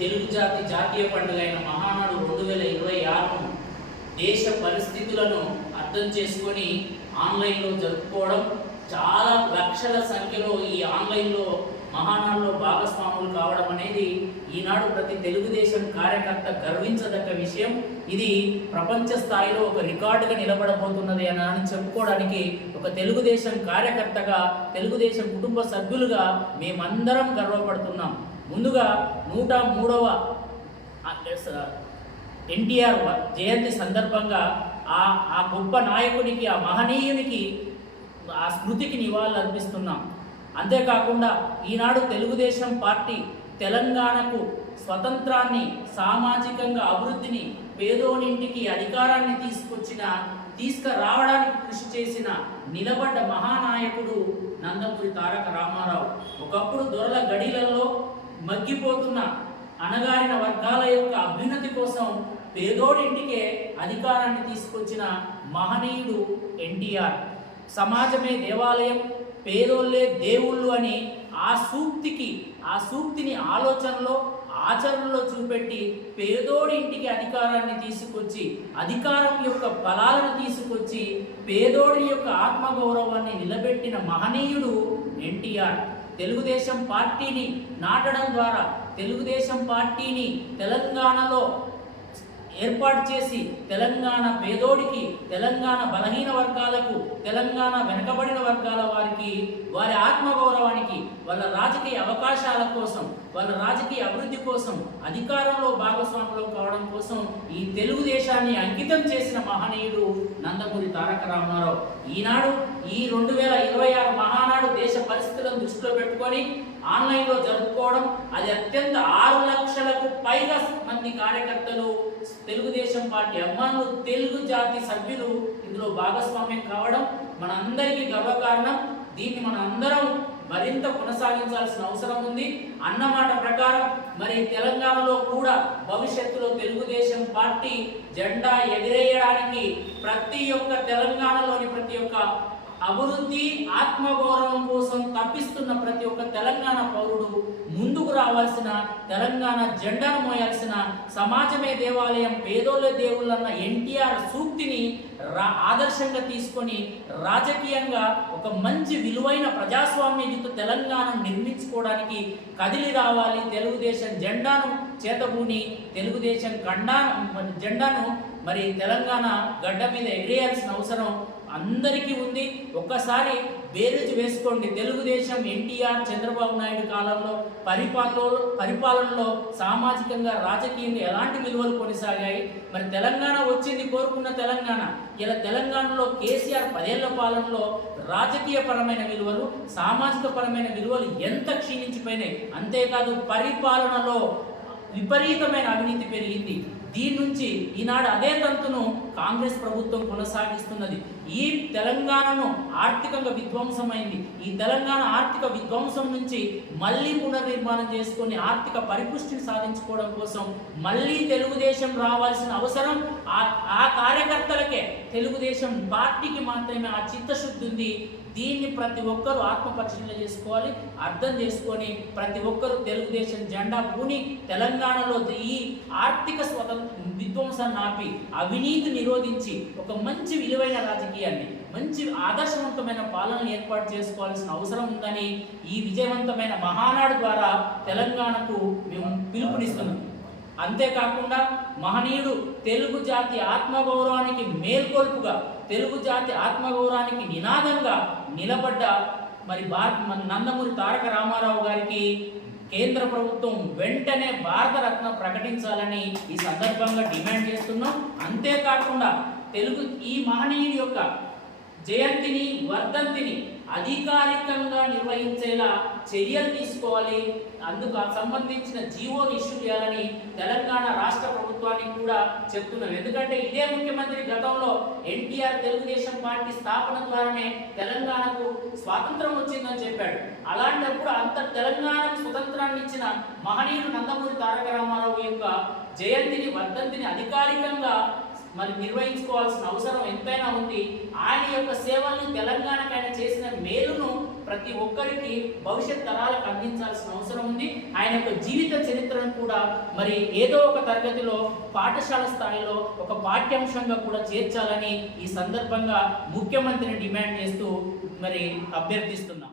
తెలుగు జాతి జాతీయ పండుగ అయిన మహానాడు 2026ను దేశ పరిస్థితులను అర్థం చేసుకొని ఆన్లైన్లో జరుపుకోవడం, చాలా లక్షల సంఖ్యలో ఈ ఆన్లైన్లో మహానాడులో భాగస్వాములు కావడం అనేది ఈనాడు ప్రతి తెలుగుదేశం కార్యకర్త గర్వించదగ్గ విషయం. ఇది ప్రపంచ స్థాయిలో ఒక రికార్డుగా నిలబడబోతున్నది అని చెప్పుకోవడానికి ఒక తెలుగుదేశం కార్యకర్తగా, తెలుగుదేశం కుటుంబ సభ్యులుగా మేమందరం గర్వపడుతున్నాం. ముందుగా 103వ ఎన్టీఆర్ జయంతి సందర్భంగా ఆ గొప్ప నాయకునికి, ఆ మహనీయునికి, ఆ స్మృతికి నివాళులు అర్పిస్తున్నాం. అంతేకాకుండా ఈనాడు తెలుగుదేశం పార్టీ తెలంగాణకు స్వతంత్రాన్ని, సామాజికంగా అభివృద్ధిని, పేదోనింటికి అధికారాన్ని తీసుకురావడానికి కృషి చేసిన నిలబడ్డ మహానాయకుడు నందమూరి తారక రామారావు. ఒకప్పుడు దొరల గడిలలో మగ్గిపోతున్న అణగారిన వర్గాల యొక్క అభ్యున్నతి కోసం పేదోడింటికే అధికారాన్ని తీసుకొచ్చిన మహనీయుడు ఎన్టీఆర్. సమాజమే దేవాలయం, పేదోళ్ళే దేవుళ్ళు అని ఆ సూక్తిని ఆలోచనలో, ఆచరణలో చూపెట్టి పేదోడింటికి అధికారాన్ని తీసుకొచ్చి, అధికారం యొక్క బలాలను తీసుకొచ్చి పేదోడి యొక్క ఆత్మగౌరవాన్ని నిలబెట్టిన మహనీయుడు ఎన్టీఆర్. తెలుగుదేశం పార్టీని నాటడం ద్వారా, తెలుగుదేశం పార్టీని తెలంగాణలో ఏర్పాటు చేసి తెలంగాణ పేదోడికి, తెలంగాణ బలహీన వర్గాలకు, తెలంగాణ వెనుకబడిన వర్గాల వారికి వారి ఆత్మగౌరవానికి, వాళ్ళ రాజకీయ అవకాశాల కోసం, వాళ్ళ రాజకీయ అభివృద్ధి కోసం, అధికారంలో భాగస్వాములు కావడం కోసం ఈ తెలుగుదేశాన్ని అంకితం చేసిన మహనీయుడు నందమూరి తారక రామారావు. ఈనాడు ఈ 2026 మహానాడు దేశ పరిస్థితులను దృష్టిలో పెట్టుకొని ఆన్లైన్లో జరుపుకోవడం, అది అత్యంత 6 లక్షలకు పైగా మంది కార్యకర్తలు, తెలుగుదేశం పార్టీ అభిమానులు, తెలుగు జాతి సభ్యులు ఇందులో భాగస్వామ్యం కావడం మనందరికీ గర్వకారణం. దీన్ని మన అందరం మరింత కొనసాగించాల్సిన అవసరం ఉంది. అన్నమాట ప్రకారం మరి తెలంగాణలో కూడా భవిష్యత్తులో తెలుగుదేశం పార్టీ జెండా ఎగిరేయడానికి ప్రతి ఒక్క తెలంగాణలోని ప్రతి ఒక్క అభివృద్ధి, ఆత్మగౌరవం కోసం తప్పిస్తున్న ప్రతి ఒక్క తెలంగాణ పౌరుడు ముందుకు రావాల్సిన, తెలంగాణ జెండాను మోయాల్సిన, సమాజమే దేవాలయం, పేదోళ్ళ దేవుళ్ళన్న ఎన్టీఆర్ సూక్తిని ఆదర్శంగా తీసుకొని రాజకీయంగా ఒక మంచి విలువైన ప్రజాస్వామ్యయుత తెలంగాణను నిర్మించుకోవడానికి కదిలి రావాలి. తెలుగుదేశం జెండాను చేతబూని తెలుగుదేశం జెండాను మరి తెలంగాణ గడ్డ మీద ఎగిరేయాల్సిన అవసరం అందరికీ ఉంది. ఒక్కసారి బేరీజు వేసుకోండి. తెలుగుదేశం ఎన్టీఆర్, చంద్రబాబు నాయుడు కాలంలో పరిపాలనలో సామాజికంగా, రాజకీయంగా ఎలాంటి విలువలు కొనసాగాయి? మరి తెలంగాణ వచ్చింది, కోరుకున్న తెలంగాణ. ఇలా తెలంగాణలో కేసీఆర్ 10 ఏళ్ల పాలనలో రాజకీయ పరమైన విలువలు, సామాజిక పరమైన విలువలు ఎంత క్షీణించిపోయినాయి. అంతేకాదు పరిపాలనలో విపరీతమైన అవినీతి పెరిగింది. దీని నుంచి ఈనాడు అదే తంతును కాంగ్రెస్ ప్రభుత్వం కొనసాగిస్తున్నది. ఈ తెలంగాణను ఆర్థికంగా విధ్వంసమైంది. ఈ తెలంగాణ ఆర్థిక విధ్వంసం నుంచి మళ్ళీ పునర్నిర్మాణం చేసుకొని ఆర్థిక పరిపుష్టిని సాధించుకోవడం కోసం మళ్ళీ తెలుగుదేశం రావాల్సిన అవసరం ఆ కార్యకర్తలకే, తెలుగుదేశం పార్టీకి మాత్రమే ఆ చిత్తశుద్ధి ఉంది. దీన్ని ప్రతి ఒక్కరూ ఆత్మపరిశీలన చేసుకోవాలి, అర్థం చేసుకొని ప్రతి ఒక్కరూ తెలుగుదేశం జెండా పూని తెలంగాణలో ఈ ఆర్థిక విధ్వంసాన్ని ఆపి, అవినీతి నిరోధించి ఒక మంచి విలువైన రాజకీయాన్ని, మంచి ఆదర్శవంతమైన పాలనను ఏర్పాటు చేసుకోవాల్సిన అవసరం ఉందని ఈ విజయవంతమైన మహానాడు ద్వారా తెలంగాణకు మేము పిలుపునిస్తున్నాం. అంతేకాకుండా మహనీయుడు తెలుగు జాతి ఆత్మగౌరవానికి మేల్కొల్పుగా, తెలుగు జాతి ఆత్మగౌరవానికి నినాదంగా నిలబడ్డ మరి నందమూరి తారక రామారావు గారికి కేంద్ర ప్రభుత్వం వెంటనే భారతరత్న ప్రకటించాలని ఈ సందర్భంగా డిమాండ్ చేస్తున్నాం. అంతేకాకుండా ఈ మహనీయుడి యొక్క జయంతిని, వర్ధంతిని అధికారికంగా నిర్వహించేలా చర్యలు తీసుకోవాలి. అందుకు సంబంధించిన జీవోని ఇష్యూ చేయాలని తెలంగాణ రాష్ట్ర ప్రభుత్వానికి కూడా చెప్తున్నాం. ఎందుకంటే ఇదే ముఖ్యమంత్రి గతంలో ఎన్టీఆర్ తెలుగుదేశం పార్టీ స్థాపన ద్వారానే తెలంగాణకు స్వాతంత్రం వచ్చిందని చెప్పాడు. అలాంటప్పుడు అంత తెలంగాణకు స్వతంత్రాన్ని ఇచ్చిన మహనీయుడు నందమూరి తారక రామారావు యొక్క జయంతిని, వర్ధంతిని అధికారికంగా మరి నిర్వహించుకోవాల్సిన అవసరం ఎంతైనా ఉంది. ఆయన యొక్క సేవల్ని, తెలంగాణకు ఆయన చేసిన మేలును ప్రతి ఒక్కరికి భవిష్యత్ తరాలకు అందించాల్సిన అవసరం ఉంది. ఆయన యొక్క జీవిత చరిత్రను కూడా మరి ఏదో ఒక తరగతిలో పాఠశాల స్థాయిలో ఒక పాఠ్యాంశంగా కూడా చేర్చాలని ఈ సందర్భంగా ముఖ్యమంత్రిని డిమాండ్ చేస్తూ మరి అభ్యర్థిస్తున్నాం.